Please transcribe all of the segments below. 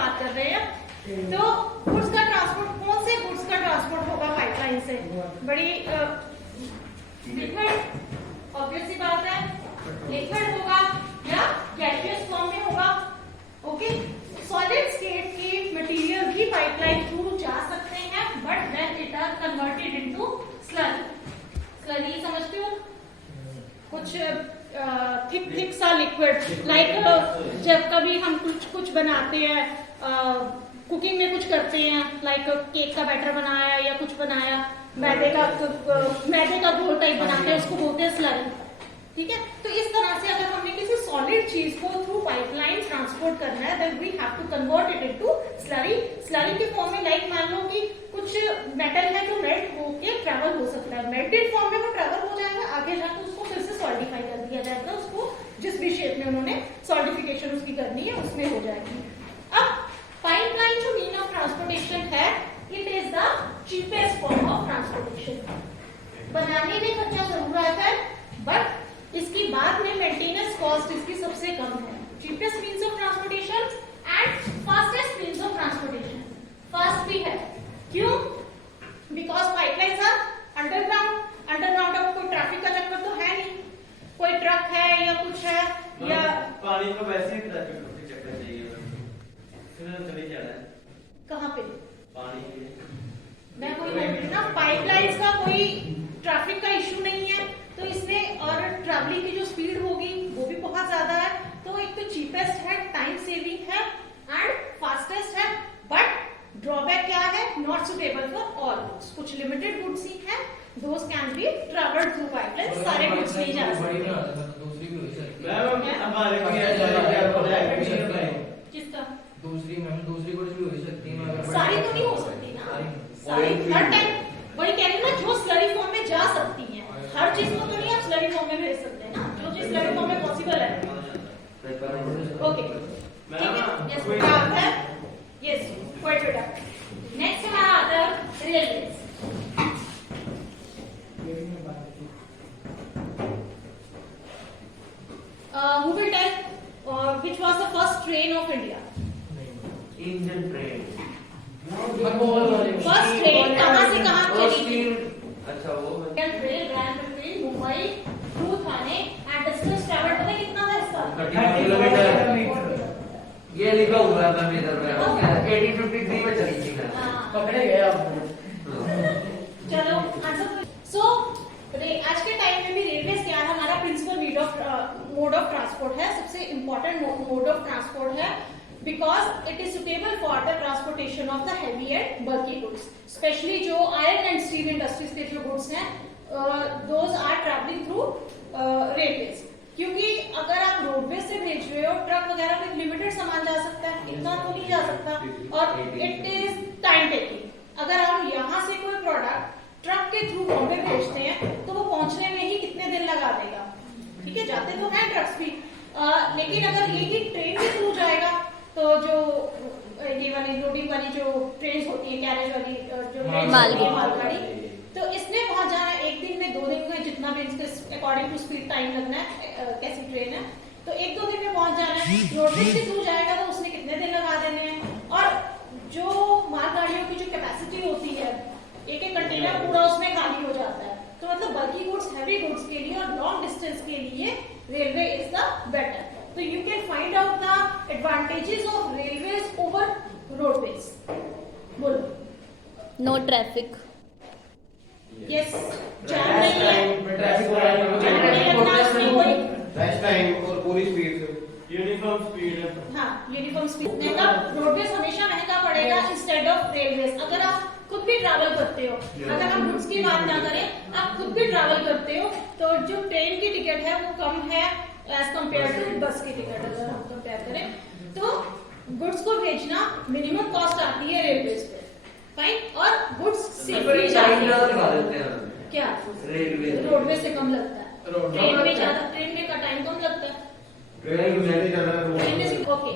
बात कर रहे हैं। तो गुड्स का ट्रांसपोर्ट, कौन से गुड्स का ट्रांसपोर्ट होगा पाइपलाइन से? बड़ी लिक्विड, ऑब्वियस सी बात है, लिक्विड होगा या गैसियस फॉर्म में होगा। ओके, सॉलिड स्टेट के मटेरियल भी पाइपलाइन थ्रू जा सकते हैं, but when it are converted into slurry. Slurry समझते हो? कुछ थिक सा लिक्विड, लाइक जब कभी हम कुछ बनाते हैं, कुकिंग में कुछ करते हैं, लाइक केक का बैटर बनाया या कुछ बनाया, मैदे का घोल टाइप बनाते हैं, उसको बोलते हैं स्लरी। ठीक है, तो इस तरह से अगर हमने किसी सॉलिड चीज को थ्रू पाइपलाइन ट्रांसपोर्ट करना है, then we have to convert it into slurry. Slurry के फॉर्म में, लाइक मान लो कि कुछ मेटल है जो मेल्ट होके ट्रेवल हो सकता है, मेल्टेड फॉर्म में वो ट्रेवल हो जाएगा, आगे जाकर उसको फिर से सॉलिडिफाई कर दिया जाएगा, उसको जिस भी शेप में उन्होंने सॉलिडिफिकेशन उसकी करनी है उसमें हो जाएगी। अब पाइपलाइन जो मीन ऑफ ट्रांसपोर्टेशन है, it is the cheapest form of transportation. बनाने में खर्चा जरूर आता है, बट इसकी बाद में मेंटेनेंस कॉस्ट इसकी सबसे कम है। Cheapest means of transportation and fastest means of transportation. Fast भी है, क्यों? Because pipelines are underground. Underground अब कोई ट्रैफिक का चक्कर तो है नहीं, कोई ट्रक है या कुछ है या पानी का वैसे ही ट्रैफिक का चक्कर चाहिए, चले जाना है कहाँ पे पानी के लिए। मैं कोई बोल रही ना, पाइपलाइंस का कोई ट्रैफिक का इशू नहीं है, तो इसमें और ट्रैवलिंग की जो स्पीड होगी वो भी बहुत ज्यादा है। तो एक तो चीपेस्ट है, टाइम सेविंग है एंड फास्टेस्ट है, बट ड्रॉबैक क्या है? Not suitable for all goods. कुछ लिमिटेड गुड्स ही है, those can be travelled through pipeline, सारे गुड्स नहीं जा सकते। किसका? दूसरी गुड्स भी हो सकती है, सारी तो नहीं हो सकती ना, सारी हर टाइम वही कह रही हूँ ना, जो स्लरी फॉर्म में जा सकती है, हर चीज को तो नहीं आप स्लरी फॉर्म में भेज सकते हैं ना, जो चीज स्लरी फॉर्म में पॉसिबल है। ओके, ठीक है, यस क्या आता है? यस, क्वाइट बेटा। नेक्स्ट हमारा आता है railways. Who will tell which was the first train of India? Engine train. First train कहाँ से कहाँ चली थी? अच्छा वो rail ran between Mumbai to Thane and distance travel पता है कितना था इसका? 30 किलोमीटर। ये लिखा हुआ है मेरे में 1853 में चली थी। पकड़े गए आप। चलो आंसर। सो आज के टाइम में भी रेलवेज क्या है? हमारा प्रिंसिपल मोड ऑफ ट्रांसपोर्ट है, सबसे इंपॉर्टेंट मोड ऑफ ट्रांसपोर्ट है, because it is suitable for the transportation of the heavy and bulky goods, especially जो iron and steel industries के जो goods हैं, those are traveling through railways। क्योंकि अगर आप रोडवेज से भेज रहे हो, ट्रक वगैरह में लिमिटेड सामान जा सकता है, इतना तो नहीं जा सकता, और इट इज टाइम टेकिंग। अगर हम यहाँ से कोई प्रोडक्ट ट्रक के थ्रू बॉम्बे भेजते हैं तो वो पहुंचने में ही कितने दिन लगा देगा? ठीक है, जाते तो हैं ट्रक्स भी, लेकिन अगर यही ट्रेन के थ्रू जाएगा तो जो ये वाली लोडिंग वाली जो ट्रेन होती है, कैरेज वाली जो मालगाड़ी, तो इसने पहुंच जाना एक दिन में, 2 दिन में, जितना भी इसके अकॉर्डिंग टू स्पीड टाइम लगना है, कैसी ट्रेन है, तो 1-2 दिन में पहुंच जाना है। रोडवेज के थ्रू जाएगा तो उसने कितने दिन लगा देने हैं? और जो मालगाड़ियों की जो कैपेसिटी होती है, एक कंटेनर पूरा उसमें खाली हो जाता है। तो मतलब बल्की गुड्स, हैवी गुड्स के लिए और लॉन्ग डिस्टेंस के लिए railway is the better. So you can find out the advantages of railways over roadways. बोलो। No traffic. Yes. जैम नहीं है। ट्रैफिक बेस्ट टाइम और पूरी स्पीड से यूनिफॉर्म स्पीड। हाँ, यूनिफॉर्म स्पीड। महंगा रोडवेज हमेशा महंगा पड़ेगा इंस्टेड ऑफ रेलवेज। अगर आप खुद भी ट्रैवल करते हो, अगर हम गुड्स की बात ना करें, आप खुद भी ट्रैवल करते हो, तो जो ट्रेन की टिकट है वो कम है एज कम्पेयर टू बस की टिकट। अगर हम कंपेयर करें तो गुड्स को भेजना मिनिमम कॉस्ट आती है रेलवेज पे, फाइन, और गुड्स सेफली जाती है। क्या रोडवे से कम लगता है? ट्रेन में ज्यादा, ट्रेन में का टाइम कम लगता है, ट्रेन में। ओके,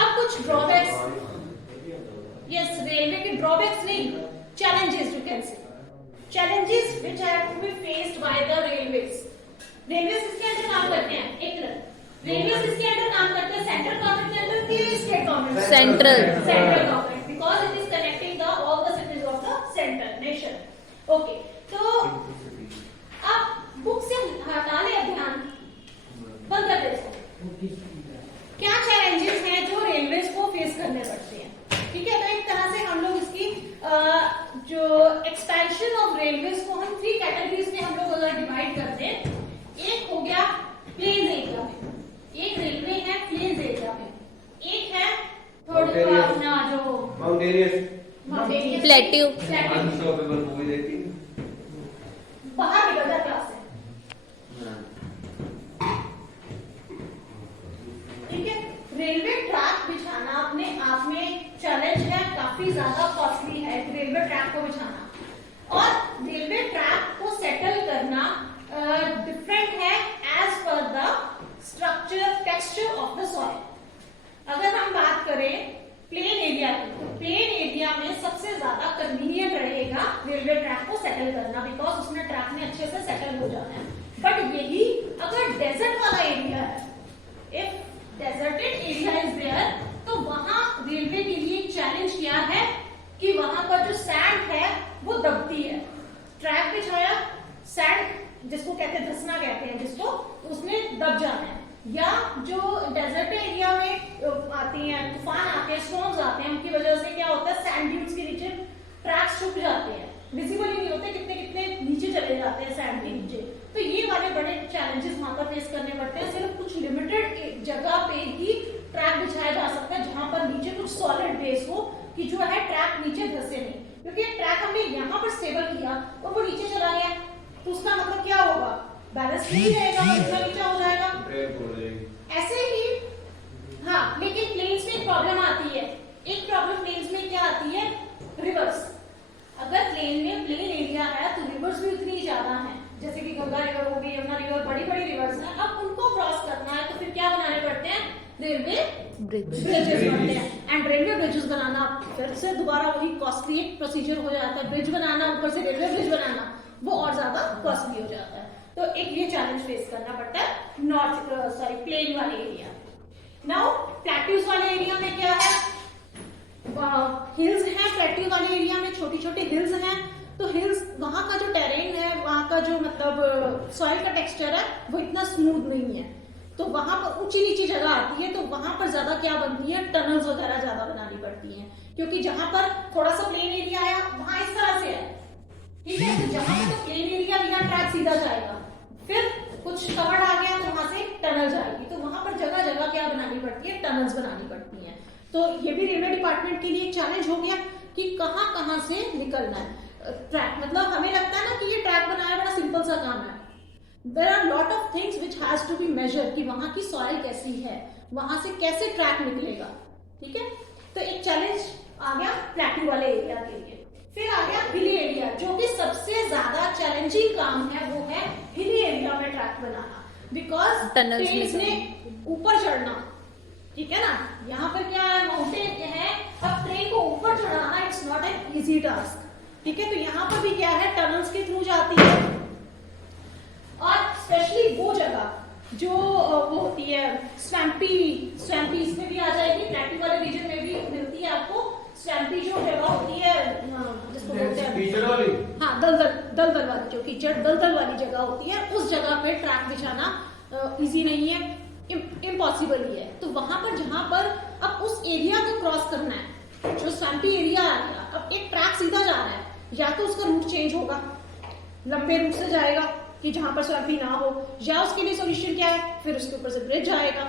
अब कुछ ड्रॉबैक्स। यस, रेलवे के ड्रॉबैक्स नहीं, challenges you can say, challenges which have to be faced by the railways। Railway इसके अंदर काम करते हैं, एक मिनट, रेलवे इसके अंडर काम करते हैं सेंट्रल गवर्नमेंट के अंडर कि state government? Central. Central government, because it is connecting the all the cities of the central nation. Okay, तो अब बुक से हटा ले ध्यान, बंद कर दे इसको. क्या चैलेंजेस हैं जो रेलवेज को फेस करने पड़ते हैं? ठीक है, तो एक तरह से हम लोग इसकी जो एक्सपेंशन ऑफ रेलवेज को हम 3 कैटेगरीज में हम लोग अगर डिवाइड कर दें, एक हो गया प्लेन एरिया में, एक रेलवे है प्लेन एरिया में, एक है थोड़ा अपना जो माउंटेनियस प्लेट्यू. अनस्टॉपेबल मूवी देखी बाहर निकल जा क्लास से. ठीक है, रेलवे ट्रैक बिछाना अपने आप में चैलेंज है, काफी ज्यादा कॉस्टली है रेलवे ट्रैक को बिछाना, और रेलवे ट्रैक को सेटल करना डिफरेंट है as per the structure texture of the soil. अगर हम बात करें प्लेन एरिया की, तो प्लेन एरिया में सबसे ज्यादा कन्वीनियंट रहेगा रेलवे ट्रैक को सेटल करना, बिकॉज उसमें ट्रैक में अच्छे से सेटल हो जाना है. बट यही अगर डेजर्ट वाला एरिया है, if deserted area is there, तो वहां रेलवे के लिए चैलेंज क्या है कि वहां पर जो सैंड है वो दबती है. ट्रैक बिछाया, सैंड जिसको कहते हैं धसना कहते हैं जिसको, उसमें दब जाना है. या जो डेजर्ट एरिया में आती हैं तूफान आते हैं, स्टॉर्म्स आते हैं, उनकी वजह से क्या होता है सैंड ड्यून्स के नीचे ट्रैक्स छुप जाते हैं, विजिबल ही नहीं होते, कितने कितने नीचे चले जाते हैं सैंड के नीचे. तो ये वाले बड़े चैलेंजेस वहां पर फेस करने पड़ते हैं. सिर्फ कुछ लिमिटेड जगह पे ही ट्रैक बिछाया जा सकता है जहां पर नीचे कुछ सॉलिड बेस हो कि जो है ट्रैक नीचे धसे नहीं. क्योंकि ट्रैक हमने यहाँ पर स्टेबल किया और वो नीचे चला गया, तो उसका मतलब क्या होगा, बैलेंस नहीं रहेगा, नीचा हो जाएगा. ऐसे ही हाँ, लेकिन प्लेन्स में एक प्रॉब्लम आती है. एक प्रॉब्लम प्लेन्स में क्या आती है, रिवर्स. अगर प्लेन में प्लेन एरिया है तो रिवर्स भी उतनी ज्यादा है, जैसे कि गंगा रिवर हो गई, यमुना रिवर, बड़ी बड़ी रिवर्स हैं. अब उनको क्रॉस करना है तो फिर क्या बनाने पड़ते हैं, रेलवे ब्रिजेस बनते हैं. एंड रेलवे ब्रिजेस बनाना फिर से दोबारा वही कॉस्टली एक प्रोसीजर हो जाता है. ब्रिज बनाना, ऊपर से रेलवे ब्रिज बनाना, वो और ज्यादा कॉस्टली हो जाता है. तो एक ये चैलेंज फेस करना पड़ता है प्लेन वाले एरिया. नाउ प्लेट्यूज वाले एरिया में क्या है, हिल्स हैं. प्लेट्यू वाले एरिया में छोटी छोटी हिल्स हैं. तो हिल्स, वहां का जो टेरेन है, वहां का जो मतलब सॉइल का टेक्सचर है वो इतना स्मूथ नहीं है, तो वहां पर ऊंची नीची जगह आती है. तो वहां पर ज्यादा क्या बनती है, टनल्स वगैरह ज्यादा बनानी पड़ती हैं. क्योंकि जहां पर थोड़ा सा प्लेन एरिया है वहां इस तरह से है, ठीक है, तो जहां पर तो प्लेन एरिया बिना ट्रैक सीधा जाएगा, फिर कुछ कवर्ड आ गया तो वहां से टनल जाएगी. तो वहां पर जगह जगह क्या बनानी पड़ती है, टनल्स बनानी पड़ती हैं. तो ये भी रेलवे डिपार्टमेंट के लिए एक चैलेंज हो गया कि कहां कहां से निकलना है ट्रैक. मतलब हमें लगता है ना कि ये ट्रैक बनाना बड़ा सिंपल सा काम है. There are lot of things which has to be measured कि वहां की सॉइल कैसी है, वहां से कैसे ट्रैक निकलेगा. ठीक है, तो एक चैलेंज आ गया प्लेट्यू वाले एरिया के लिए. फिर आ गया हिली एरिया, जो कि सबसे ज्यादा चैलेंजिंग काम है, वो है हिली एरिया में ट्रैक बनाना. बिकॉज ट्रेन में ऊपर चढ़ना, ठीक है ना, यहाँ पर क्या है, माउंटेन है, अब ट्रेन को ऊपर चढ़ाना it's not an easy task. ठीक है, तो यहाँ पर भी क्या है, टनल्स के थ्रू जाती है. और स्पेशली वो जगह जो वो होती है स्वैम्पी इसमें भी आ जाएगी, प्लेट्यू वाले रीजन में भी मिलती है आपको. स्वैम्पी जो जगह होती है जिसको बोलते हैं, हाँ, दलदल वाली, जो कीचड़ दलदल वाली जगह होती है, उस जगह पे ट्रैक बिछाना इजी नहीं है, इम्पॉसिबल ही है. तो वहां पर जहां पर अब उस एरिया को क्रॉस करना है, जो स्वैम्पी एरिया आ गया, अब एक ट्रैक सीधा जा रहा है, या तो उसका रूट चेंज होगा, लंबे रूट से जाएगा कि जहां पर स्वैम्पी ना हो, या उसके लिए सोल्यूशन क्या है, फिर उसके ऊपर से ब्रिज जाएगा,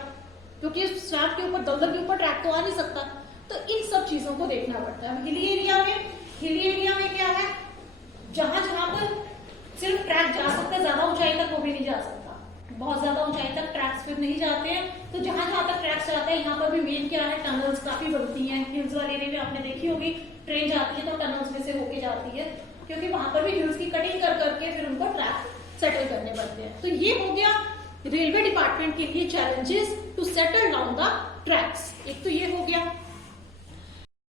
क्योंकि स्वैम्प के ऊपर, दलदल के ऊपर ट्रैक तो आ नहीं सकता. तो इन सब चीजों को देखना पड़ता है. हिली एरिया में क्या है, जहां जहां पर सिर्फ ट्रैक जा सकता है, ज्यादा ऊंचाई तक वो भी नहीं जा सकता, बहुत ज्यादा ऊंचाई तक ट्रैक्स फिर नहीं जाते हैं. तो जहां जहां तक ट्रैक्स जाते हैं, यहाँ पर भी मेन क्या है, टनल्स काफी बनती हैं. हिल्स वाले एरिया में आपने देखी होगी, ट्रेन जाती है तो टनल्स में से होके जाती है, क्योंकि वहां पर भी हिल्स की कटिंग कर करके फिर उनको ट्रैक सेटल करने पड़ते हैं. तो ये हो गया रेलवे डिपार्टमेंट के लिए challenges to settle down the track.